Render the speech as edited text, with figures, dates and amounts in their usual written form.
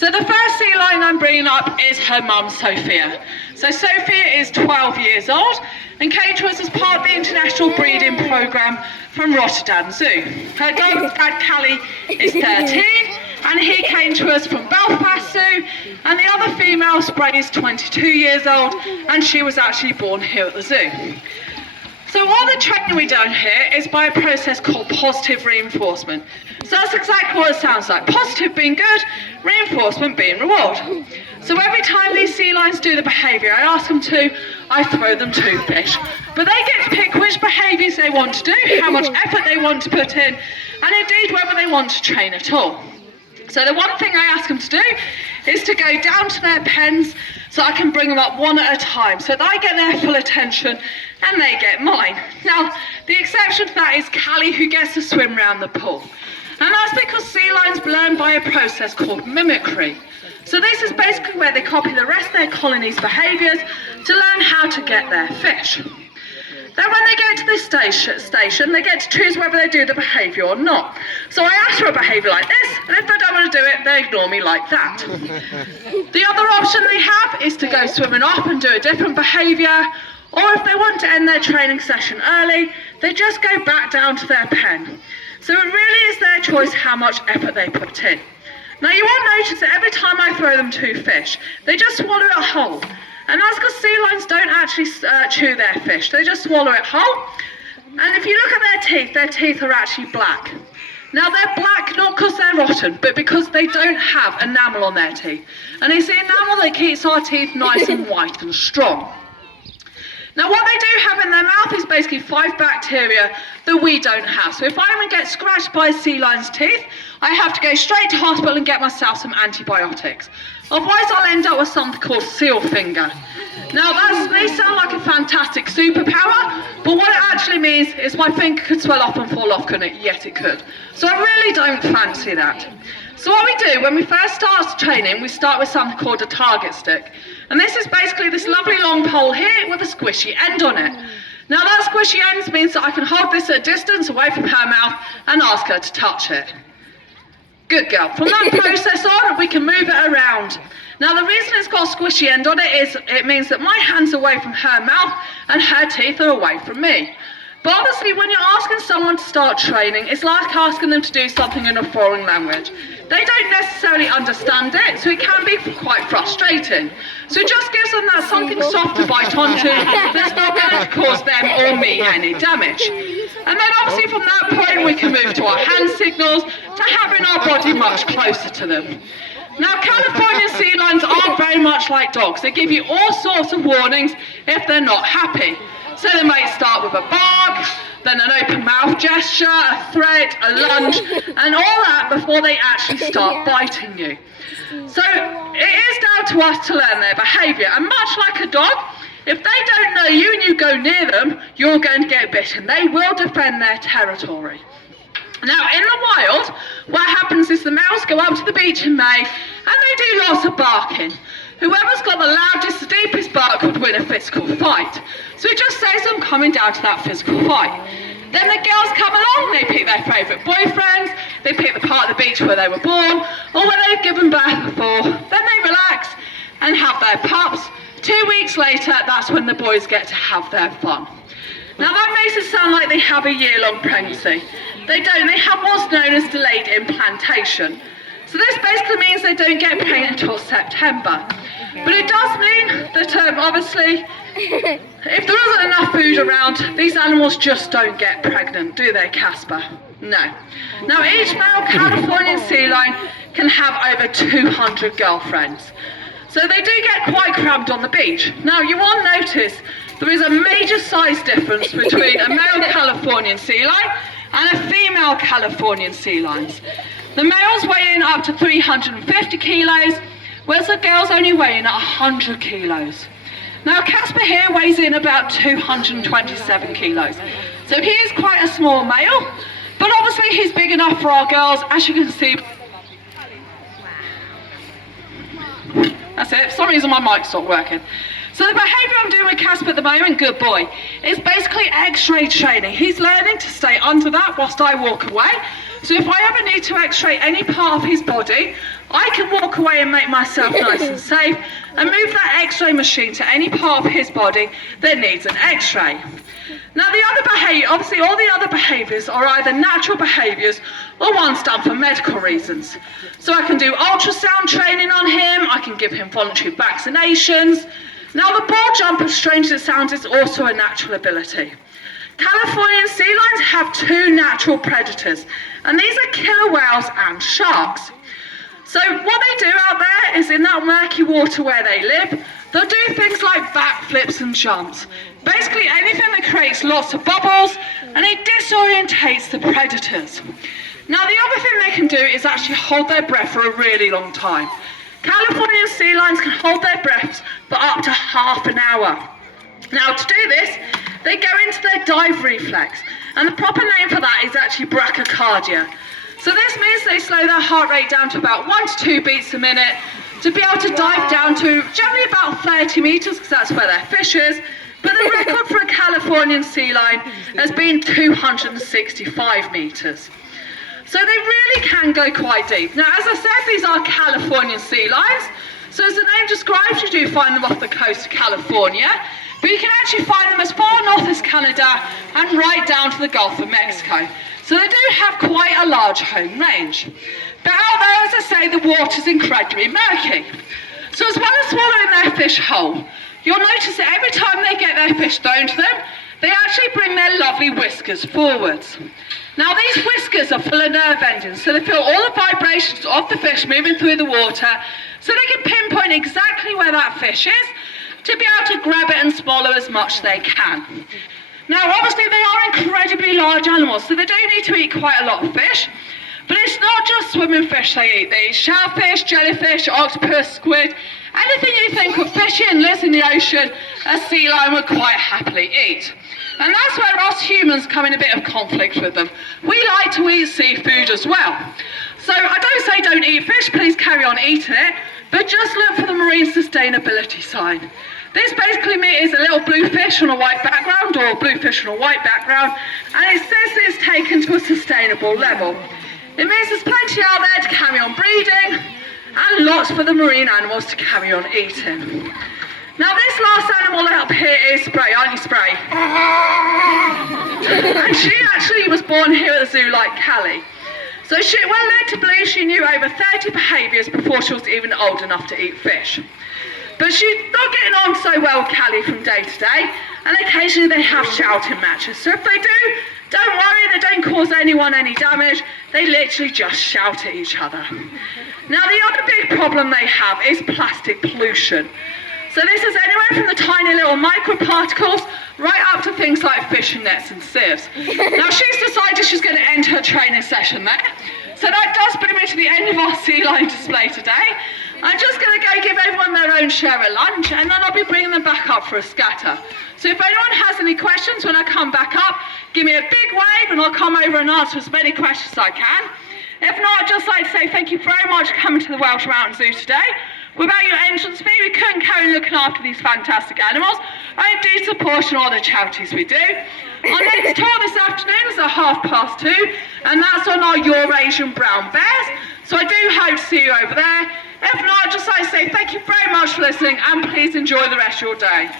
So the first sea lion I'm bringing up is her mum, Sophia. So Sophia is 12 years old and came to us as part of the international breeding programme from Rotterdam Zoo. Her dog, dad Callie, is 13 and he came to us from Belfast Zoo, and the other female, Spray, is 22 years old and she was actually born here at the zoo. So all the training we do here is by a process called positive reinforcement. So that's exactly what it sounds like. Positive being good, reinforcement being reward. So every time these sea lions do the behaviour I ask them to, I throw them 2 fish. But they get to pick which behaviours they want to do, how much effort they want to put in, and indeed whether they want to train at all. So the one thing I ask them to do is to go down to their pens so I can bring them up one at a time so that I get their full attention and they get mine. Now, the exception to that is Callie, who gets to swim round the pool. And that's because sea lions learn by a process called mimicry. So this is basically where they copy the rest of their colony's behaviours to learn how to get their fish. Then when they get to this station, they get to choose whether they do the behaviour or not. So I ask for a behaviour like this, and if they don't want to do it, they ignore me like that. The other option they have is to go swimming off and do a different behaviour, or if they want to end their training session early, they just go back down to their pen. So it really is their choice how much effort they put in. Now you won't notice that every time I throw them 2 fish, they just swallow it whole. And that's because sea lions don't actually chew their fish, they just swallow it whole. And if you look at their teeth are actually black. Now they're black not because they're rotten, but because they don't have enamel on their teeth. And it's the enamel that keeps our teeth nice and white and strong. Now what they do have in their mouth is basically 5 bacteria that we don't have. So if I even get scratched by a sea lion's teeth, I have to go straight to hospital and get myself some antibiotics. Otherwise I'll end up with something called seal finger. Now that may sound like a fantastic superpower, but what it actually means is my finger could swell off and fall off, couldn't it? Yes, it could. So I really don't fancy that. So what we do when we first start training, we start with something called a target stick. And this is basically this lovely long pole here with a squishy end on it. Now that squishy end means that I can hold this at a distance away from her mouth and ask her to touch it. Good girl. From that process on, we can move it around. Now the reason it's got a squishy end on it is it means that my hand's away from her mouth and her teeth are away from me. But obviously when you're asking someone to start training, it's like asking them to do something in a foreign language. They don't necessarily understand it, so it can be quite frustrating. So it just gives them that something soft to bite onto that's not going to cause them or me any damage. And then obviously from that point we can move to our hand signals to having our body much closer to them. Now Californian sea lions are very much like dogs. They give you all sorts of warnings if they're not happy. So they might start with a bark, then an open mouth gesture, a threat, a lunge, and all that before they actually start biting you. So it is down to us to learn their behaviour, and much like a dog, if they don't know you and you go near them, you're going to get bitten. They will defend their territory. Now in the wild, what happens is the males go up to the beach in May and they do lots of barking. Whoever's got the loudest, the deepest bark would win a physical fight. So it just saves them coming down to that physical fight. Then the girls come along, they pick their favourite boyfriends, they pick the part of the beach where they were born, or where they've given birth before. Then they relax and have their pups. 2 weeks later, that's when the boys get to have their fun. Now that makes it sound like they have a year-long pregnancy. They don't, they have what's known as delayed implantation. So this basically means they don't get pregnant until September. But it does mean that obviously, if there isn't enough food around, these animals just don't get pregnant, do they, Casper? No. Now each male Californian sea lion can have over 200 girlfriends. So they do get quite cramped on the beach. Now you will notice there is a major size difference between a male Californian sea lion and a female Californian sea lions. The males weigh in up to 350 kilos, whereas the girls only weigh in at 100 kilos. Now Casper here weighs in about 227 kilos. So he is quite a small male, but obviously he's big enough for our girls, as you can see. That's it, for some reason my mic stopped working. So the behaviour I'm doing with Casper at the moment, good boy, is basically X-ray training. He's learning to stay under that whilst I walk away. So if I ever need to x-ray any part of his body, I can walk away and make myself nice and safe and move that x-ray machine to any part of his body that needs an x-ray. Now the other behaviour, obviously all the other behaviours are either natural behaviours or ones done for medical reasons. So I can do ultrasound training on him, I can give him voluntary vaccinations. Now the ball jump, as strange as it sounds, is also a natural ability. Californian sea lions have two natural predators, and these are killer whales and sharks. So what they do out there is, in that murky water where they live, they'll do things like backflips and jumps. Basically anything that creates lots of bubbles, and it disorientates the predators. Now the other thing they can do is actually hold their breath for a really long time. Californian sea lions can hold their breaths for up to half an hour. Now to do this, they go into their dive reflex, and the proper name for that is actually brachycardia. So this means they slow their heart rate down to about 1 to 2 beats a minute to be able to dive down to generally about 30 metres, because that's where their fish is. But the record for a Californian sea lion has been 265 metres. So they really can go quite deep. Now, as I said, these are Californian sea lions. So as the name describes, you do find them off the coast of California. But you can actually find them as far north as Canada and right down to the Gulf of Mexico. So they do have quite a large home range. But out there, as I say, the water's incredibly murky. So as well as swallowing their fish whole, you'll notice that every time they get their fish thrown to them, they actually bring their lovely whiskers forwards. Now these whiskers are full of nerve endings, so they feel all the vibrations of the fish moving through the water, so they can pinpoint exactly where that fish is to be able to grab it and swallow as much as they can. Now obviously they are incredibly large animals, so they do need to eat quite a lot of fish. But it's not just swimming fish they eat. They eat shellfish, jellyfish, octopus, squid, anything you think of fishy and lives in the ocean, a sea lion would quite happily eat. And that's where us humans come in a bit of conflict with them. We like to eat seafood as well. So I don't say don't eat fish, please carry on eating it, but just look for the marine sustainability sign. This basically is a little blue fish on a white background, or blue fish on a white background, and it says that it's taken to a sustainable level. It means there's plenty out there to carry on breeding, and lots for the marine animals to carry on eating. Now this last animal up here is Spray, aren't you Spray? And she actually was born here at the zoo like Callie. So when led to believe she knew over 30 behaviours before she was even old enough to eat fish. But she's not getting on so well with Callie from day to day, and occasionally they have shouting matches. So if they do, don't worry, they don't cause anyone any damage, they literally just shout at each other. Now the other big problem they have is plastic pollution. So this is anywhere from the tiny little microparticles right up to things like fishing nets and sieves. Now she's decided she's going to end her training session there. So that does bring me to the end of our sea lion display today. I'm just going to go give everyone their own share at lunch, and then I'll be bringing them back up for a scatter. So if anyone has any questions when I come back up, give me a big wave and I'll come over and answer as many questions as I can. If not, I'd just like to say thank you very much for coming to the Welsh Mountain Zoo today. Without your entrance fee, we couldn't carry on looking after these fantastic animals, and indeed supporting all the charities we do. Our next tour this afternoon is at 2:30, and that's on our Eurasian brown bears. So I do hope to see you over there. If not, I'd just like to say thank you very much for listening, and please enjoy the rest of your day.